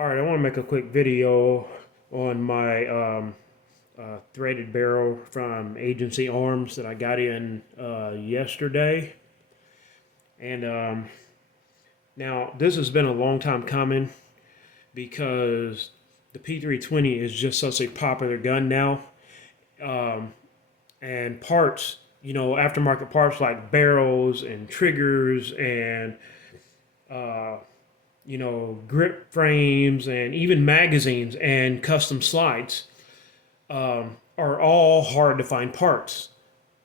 Alright, I want to make a quick video on my threaded barrel from Agency Arms that I got in yesterday. And now this has been a long time coming because the P320 is just such a popular gun now. And parts, aftermarket parts like barrels and triggers and grip frames and even magazines and custom slides are all hard to find parts.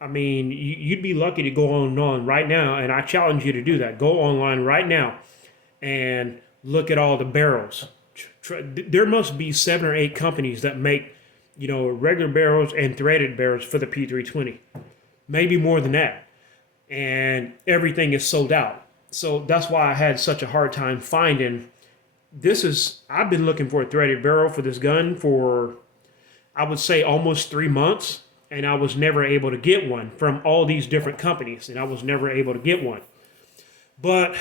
I mean, you'd be lucky to go online right now, and I challenge you to do that. Go online right now and look at all the barrels. There must be 7 or 8 companies that make, regular barrels and threaded barrels for the P320. Maybe more than that. And everything is sold out. So that's why I had such a hard time finding. I've been looking for a threaded barrel for this gun for, I would say, almost 3 months. And I was never able to get one from all these different companies. And I was never able to get one. But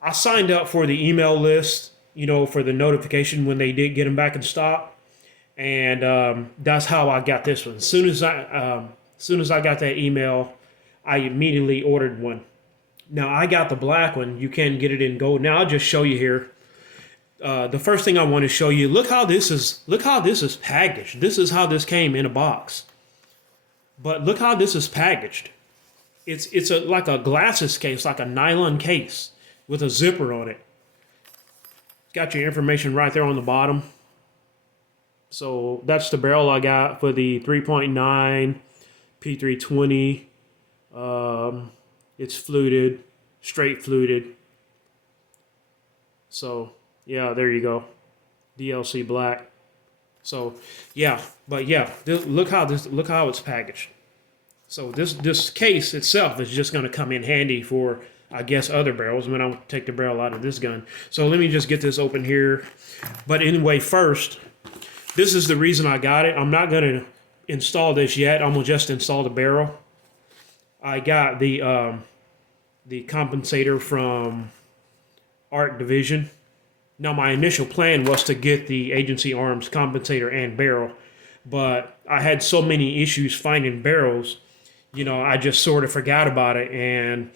I signed up for the email list, for the notification when they did get them back in stock. And that's how I got this one. As soon as I got that email, I immediately ordered one. Now, I got the black one. You can get it in gold. Now, I'll just show you here. The first thing I want to show you, look how this is packaged. This is how this came in a box. But look how this is packaged. It's like a glasses case, like a nylon case with a zipper on it. Got your information right there on the bottom. So that's the barrel I got for the 3.9 P320. It's fluted, straight fluted. So yeah, there you go, DLC black. So yeah, but yeah, look how it's packaged. So this case itself is just going to come in handy for, I guess, other barrels when I take the barrel out of this gun. So let me just get this open here. But anyway, first, this is the reason I got it. I'm not going to install this yet. I'm going to just install the barrel. I got the compensator from Art Division. Now, my initial plan was to get the Agency Arms compensator and barrel, but I had so many issues finding barrels, I just sort of forgot about it, and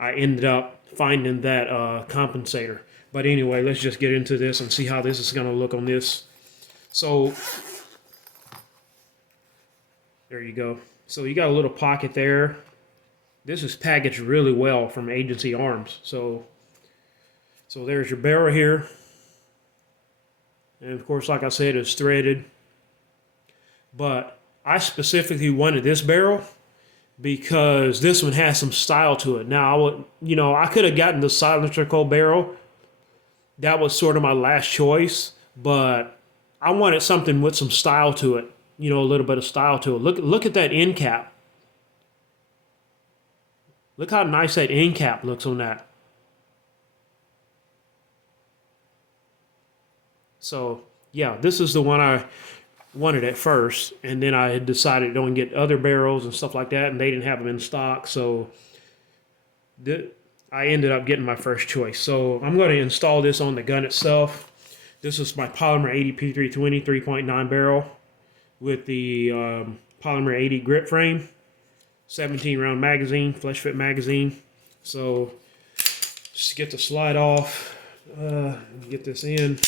I ended up finding that compensator. But anyway, let's just get into this and see how this is going to look on this. So there you go. So you got a little pocket there. This is packaged really well from Agency Arms. So there's your barrel here. And of course, like I said, it's threaded. But I specifically wanted this barrel because this one has some style to it. Now, I could have gotten the cylindrical barrel. That was sort of my last choice. But I wanted something with some style to it. A little bit of style to it. Look at that end cap. Look how nice that end cap looks on that. So, yeah, this is the one I wanted at first. And then I had decided to get other barrels and stuff like that. And they didn't have them in stock. So, I ended up getting my first choice. So, I'm going to install this on the gun itself. This is my Polymer 80 P320 3.9 barrel with the Polymer 80 grip frame. 17 round magazine, flesh fit magazine. So just get the slide off, get this in.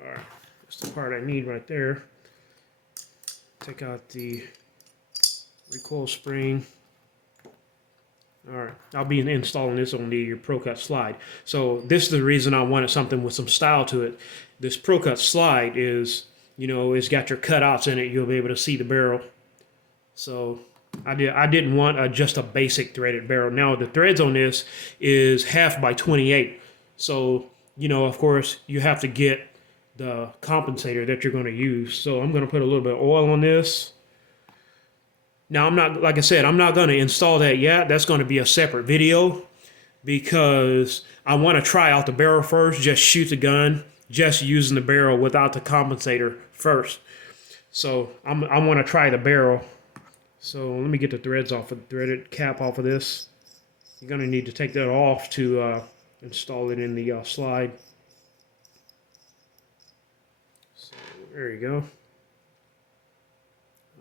All right, that's the part I need right there. Take out the recoil spring. All right, I'll be installing this on the Pro Cut slide. So this is the reason I wanted something with some style to it. This Pro Cut slide is, it's got your cutouts in it. You'll be able to see the barrel. So I didn't want just a basic threaded barrel. Now the threads on this is 1/2 by 28. So, of course, you have to get the compensator that you're going to use. So I'm going to put a little bit of oil on this. Now, like I said, I'm not going to install that yet. That's going to be a separate video because I want to try out the barrel first, just shoot the gun, just using the barrel without the compensator first. So I want to try the barrel. So let me get the threads off of the threaded cap off of this. You're going to need to take that off to install it in the slide. So there you go.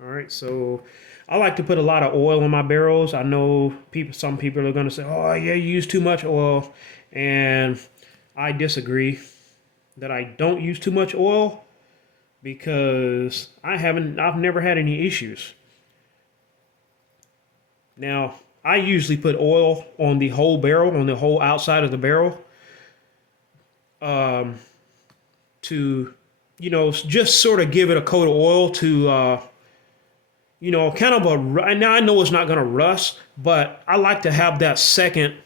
All right, so I like to put a lot of oil in my barrels. I know some people are going to say, "Oh, yeah, you use too much oil," and I disagree. That I don't use too much oil because I've never had any issues. Now, I usually put oil on the whole barrel, on the whole outside of the barrel, um, to, just sort of give it a coat of oil to, kind of now I know it's not going to rust, but I like to have that second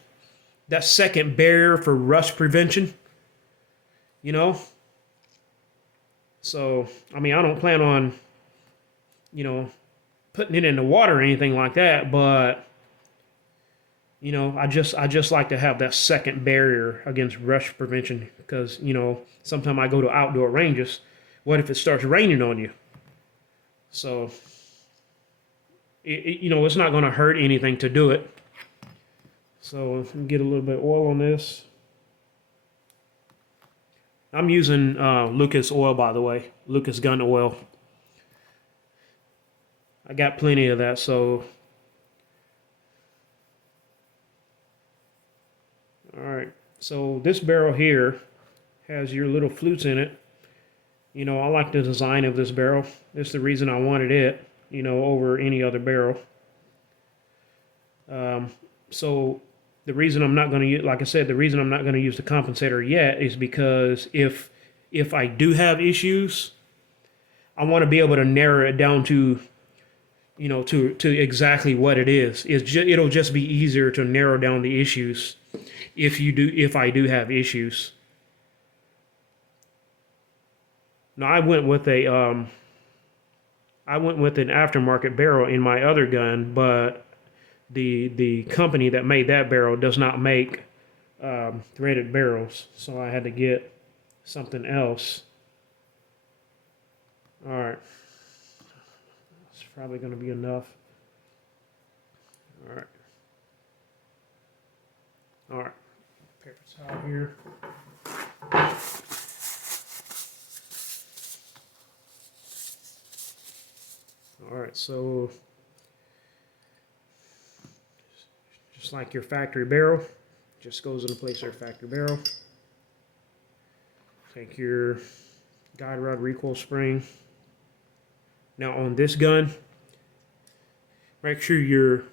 barrier for rust prevention, you know? So, I mean, I don't plan on, putting it in the water or anything like that, but I just like to have that second barrier against rust prevention because, sometimes I go to outdoor ranges. What if it starts raining on you? So, it's not going to hurt anything to do it. So, let me get a little bit of oil on this. I'm using Lucas oil, by the way, Lucas gun oil. I got plenty of that, so. All right, so this barrel here has your little flutes in it. I like the design of this barrel. It's the reason I wanted it, over any other barrel. So the reason I'm not going to use, like I said, the reason I'm not going to use the compensator yet is because if I do have issues, I want to be able to narrow it down to, to exactly what it is. It'll just be easier to narrow down the issues if I do have issues. Now I went with an aftermarket barrel in my other gun, but the company that made that barrel does not make threaded barrels, so I had to get something else. All right, it's probably going to be enough. All right. All right, paper towel here. All right, so just like your factory barrel, just goes into place your factory barrel. Take your guide rod recoil spring. Now on this gun, make sure your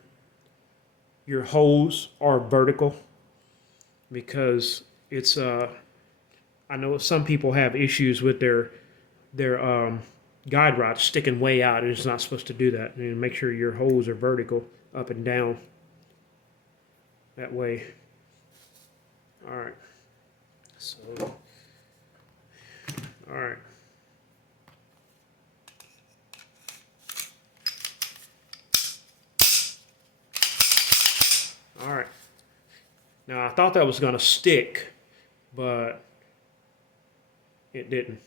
holes are vertical because it's I know some people have issues with their guide rod sticking way out, and it's not supposed to do that. And make sure your holes are vertical, up and down. That way. All right. So, all right. All right. Now I thought that was going to stick, but it didn't.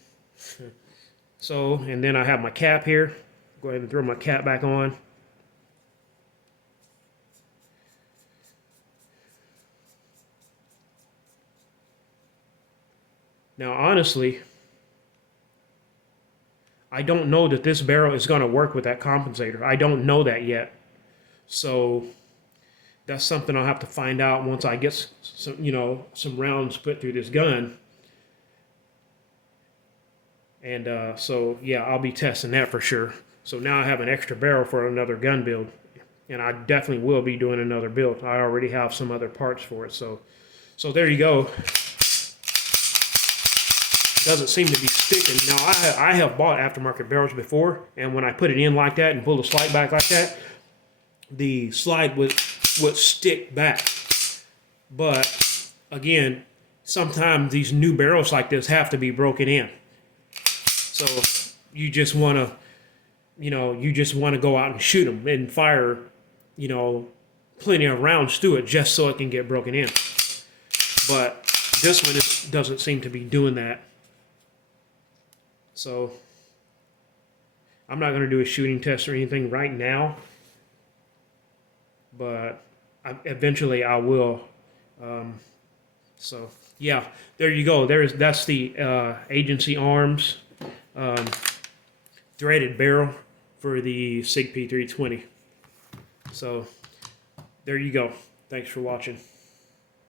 So, and then I have my cap here. Go ahead and throw my cap back on. Now, honestly, I don't know that this barrel is going to work with that compensator. I don't know that yet. So, that's something I'll have to find out once I get some rounds put through this gun. And so, yeah, I'll be testing that for sure. So now I have an extra barrel for another gun build. And I definitely will be doing another build. I already have some other parts for it. So there you go. Doesn't seem to be sticking. Now, I have bought aftermarket barrels before. And when I put it in like that and pull the slide back like that, the slide would stick back. But, again, sometimes these new barrels like this have to be broken in. So you just want to go out and shoot them and fire, plenty of rounds through it just so it can get broken in. But this one doesn't seem to be doing that. So I'm not going to do a shooting test or anything right now. But eventually I will So yeah, there you go. That's the agency arms threaded barrel for the SIG P320. So there you go. Thanks for watching.